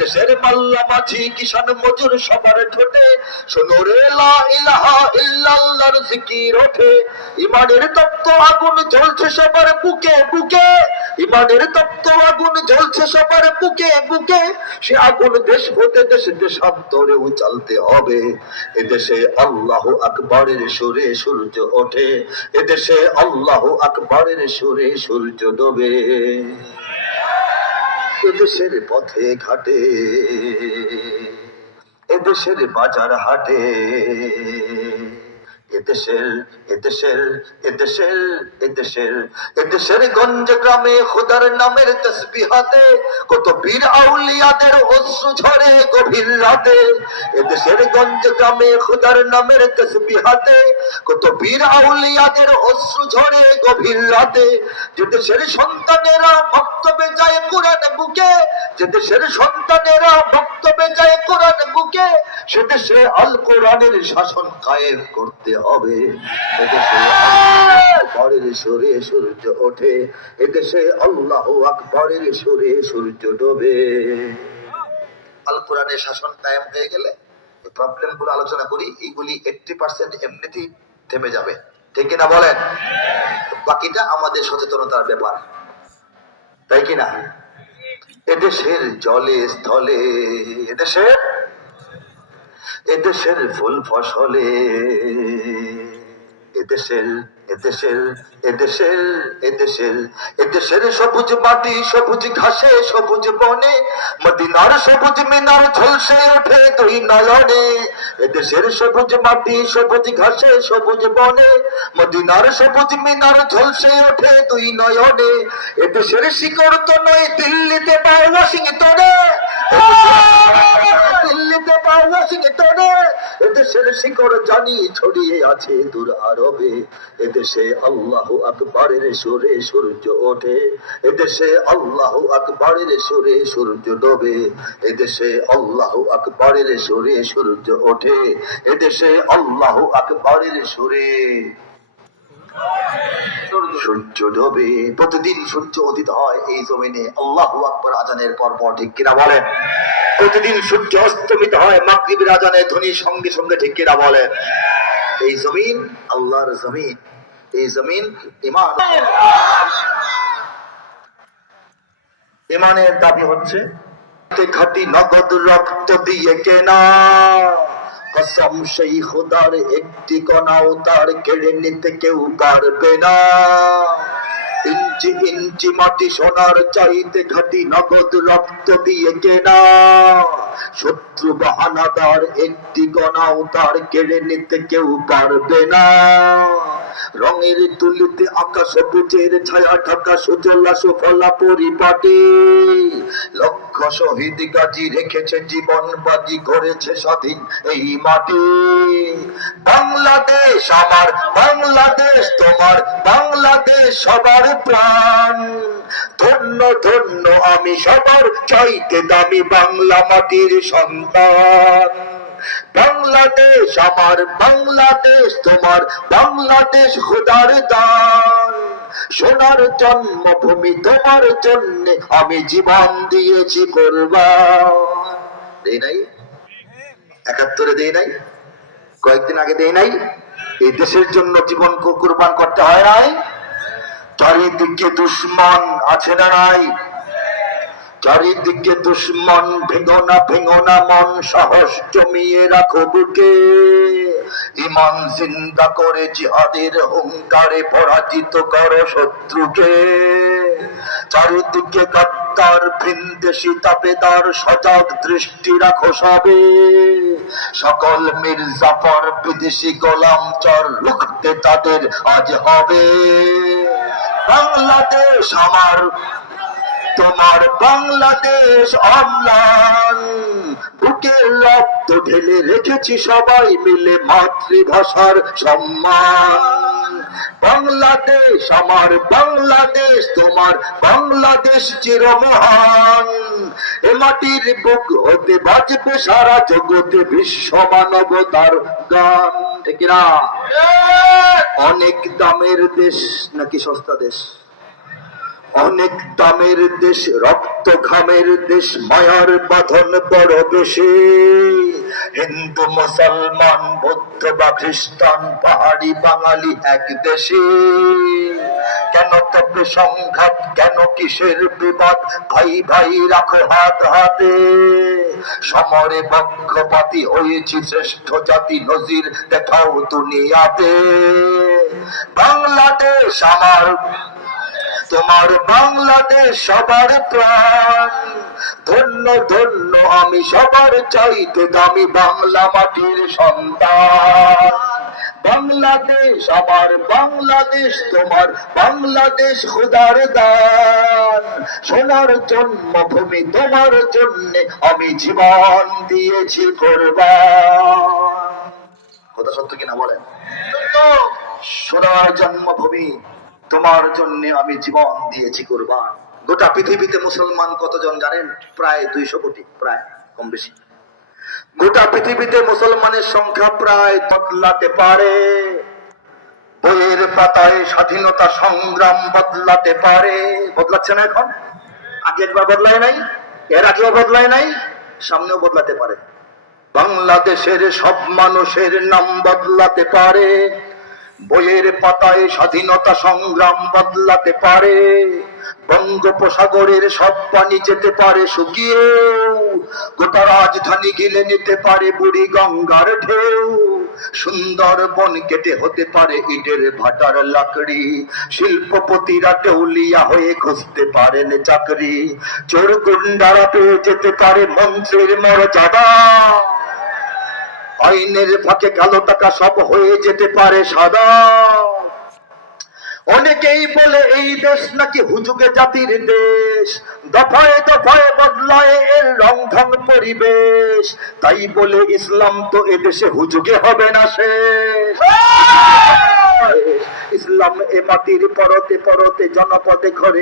এদেশের মাল্লা মাঝি কিষান মজুর সবার ঠোঁটে শোনো রে লা ইলাহা ইল্লাল্লাহর জিকির ওঠে। ইমানের তপ্ত আগুন জ্বলছে সবার বুকে বুকে, ইমানের তপ্ত আগুন জ্বলছে সবার বুকে বুকে। সে আগুন দেশ হতে দেশে দেশান্তরে উচালতে হবে। এদেশে আল্লাহু আকবারের সুরে সূর্য ওঠে, এদেশে আল্লাহু আকবারের সুরে সূর্য ডোবে। এদেশের পথে ঘাটে, এদেশের বাজার হাটে, এদেশের এদেশের এদেশের এদেশের এদেশের গঞ্জ গ্রামে খোদার নামের তসবিহাতে কত বীর আউলিয়াদের অশ্রু ঝরে গভীর রাতে। এদেশের গঞ্জ গ্রামে খোদার নামের তসবিহাতে কত বীর আউলিয়াদের অশ্রু ঝরে গভীর রাতে। যে দেশের সন্তানেরা বক্তব্যে যায় কোরআন বুকে, যে দেশের সন্তানেরা বক্তব্যে যায় কোরআন বুকে, সে দেশে আল কোরআনের শাসন কায়েম করতে হবে। এদেশে আকবরের সুরে সূর্য ওঠে, এদেশে আল্লাহু আকবরের সুরে সূর্য ডোবে। আল কোরআনের শাসন কায়েম হয়ে গেলে এই প্রবলেম গুলো আলোচনা করি, এইগুলি 80% এমনিতেই থেমে যাবে, ঠিক কিনা বলেন? বাকিটা আমাদের সচেতনতার ব্যাপার, তাই কিনা? এদেশের জলে স্থলে, এদেশের এদেশের ফুল ফসলে, এদেশের এদেশের এদেশের এদেশের এদেশের সবুজ মাটি সবুজ ঘাসে সবুজ বনে, মদিনার সবুজ মিনার ঝলসে ওঠে দুই নয়নে। এদেশের সবুজ মাটি সবুজ ঘাসে সবুজ বনে, মদিনার সবুজ মিনার ঝলসে ওঠে দুই নয়নে। এদেশের শিকড় তো নয় দিল্লিতে বা ওয়াশিংটনে, দিল্লিতে বা ওয়াশিংটনে, এদেশের শিকড় জানি ছড়িয়ে আছে দূর আরবে। এদেশে আল্লাহু আকবরের সুরে সূর্য ওঠে, এদেশে আল্লাহু আকবরের সুরে সূর্য ডোবে। এদেশে আল্লাহু আকবরের সুরে সূর্য ওঠে, এদেশে আল্লাহু আকবরের সুরে সূর্য ডোবে। প্রতিদিন সূর্য উদিত হয় এই জমিনে আল্লাহু আকবার আজানের পর পর, ঠিক কিনা বলেন? প্রতিদিন সূর্য অস্তমিত হয় মাগরিবের আজানের ধ্বনির সঙ্গে সঙ্গে, ঠিক কিনা বলেন? এই জমিন আল্লাহর জমিন, এই জমিন ঈমান। ঈমানের দাবি হচ্ছে খাঁটি নগদ রক্ত দিয়ে কেনা, কসম সেই খোদার একটি কণাও তার কেড়ে নিতে কেউ পারবে না। ইঞ্চি ইঞ্চি মাটি সোনার চাইতে খাঁটি নগদ রক্ত দিয়ে কেনা, শত্রু বাহানাদার একটি কণাও তার কেড়ে নিতে কেউ পারবে না। রঙের তুলিতে আকাশ সবুজের ছায়া ঢাকা সুজলা সুফলা পরিপাটি, লক্ষ শহীদ গাজী রেখেছে জীবন বাজি করেছে স্বাধীন এই মাটি। বাংলাদেশ আমার, বাংলাদেশ তোমার, বাংলাদেশ সবার প্রাণ। ধন্য ধন্য আমি সবার চাইতে দামি বাংলা মাটির সন্তান। বাংলাদেশ আমার, বাংলাদেশ তোমার, বাংলাদেশ খোদার দান। সোনার জন্মভূমি তোমার জন্য আমি জীবন দিয়েছি কুরবান। দেই নাই? ৭১ দেই নাই? কয়েকদিন আগে দেই নাই? এই দেশের জন্য জীবন কুরবান করতে হয় নাই? চারিদিকে দুশ্মন আছে না নাই? চারিদিকে দুশ্মন, ভেঙো না মন, সাহস জমিয়ে রাখো বুকে। ঈমান জিন্দা করে জিহাদের হুঙ্কারে পরাজিত করো শত্রুকে। চারিদিকে গাদ্দার ভিনদেশী তাবেদার, সজাগ দৃষ্টি রাখো সবে। সকল মির্জাফর বিদেশি গোলাম চর রুখতে তাদের আজ হবে। বাংলাদেশ আমার, তোমার বাংলাদেশ অম্লান। বুকের রক্ত ঢেলে রেখেছি সবাই মিলে মাতৃভাষার সম্মান। বাংলাদেশ আমার, বাংলাদেশ তোমার, বাংলাদেশ চিরমহান। এ মাটির বুক হতে বাজবে সারা জগতে বিশ্ব মানবতার গান, ঠিক না? অনেক দামের দেশ নাকি সস্তা দেশ? অনেক দামের দেশ, রক্ত ঘামের দেশ, মায়ার বাঁধন বড় বেশি। হিন্দু মুসলমান বৌদ্ধ বা খ্রিস্টান পাহাড়ি বাঙালি এক দেশে। কেন তবে সংঘাত, কেন কিসের বিবাদ? ভাই ভাই রাখো হাত হাতে। সমরে পক্ষপাতী হয়েছি শ্রেষ্ঠ জাতি, নজির দেখাও দুনিয়াতে। বাংলাদেশ আমার, তোমার বাংলাদেশ সবার প্রাণ। ধন্য ধন্য আমি সবার চাইতে দামি বাংলা মাটির সন্তান। বাংলাদেশ আমার, বাংলাদেশ তোমার, বাংলাদেশ খোদার দান। সোনার জন্মভূমি তোমার জন্য আমি জীবন দিয়েছি কোরবান। কথা সত্য কিনা বলেন? সোনার জন্মভূমি তোমার জন্য আমি জীবন দিয়েছি কোরবান। গোটা পৃথিবীতে মুসলমান কতজন জানেন? প্রায় 200 কোটি, প্রায় কম বেশি। গোটা পৃথিবীতে মুসলমানের সংখ্যা প্রায় বদলাতে পারে। বইয়ের পাতায় স্বাধীনতা সংগ্রাম বদলাতে পারে। বদলাচ্ছে না এখন? আগে একবার বদলায় নাই, এর আগেও বদলায় নাই, সামনেও বদলাতে পারে। বাংলাদেশের সব মানুষের নাম বদলাতে পারে। বইয়ের পাতায় স্বাধীনতা সংগ্রাম বদলাতে পারে। বঙ্গোপসাগরের সব পানি যেতে পারে শুকিয়ে। গোটা রাজধানী গিলে নিতে পারে বুড়ি গঙ্গার ঢেউ। সুন্দরবন কেটে হতে পারে ইটের ভাটার লাকড়ি। শিল্পপতিরা দেউলিয়া হয়ে খুঁজতে পারেন চাকরি। চোর গুন্ডারা পেয়ে যেতে পারে মন্ত্রীর মর্যাদা। আইনের ফাঁকে কালো টাকা সব হয়ে যেতে পারে সাদা। অনেকেই বলে এই দেশ নাকি হুজুগে জাতির দেশ। দফায় দফায় বদলায় এর রংঢং পরিবেশ। তাই বলে ইসলাম তো এদেশে হুজুগে হবে না শেষ। ইসলাম এ মাটির পরতে পরতে জনপদে ঘরে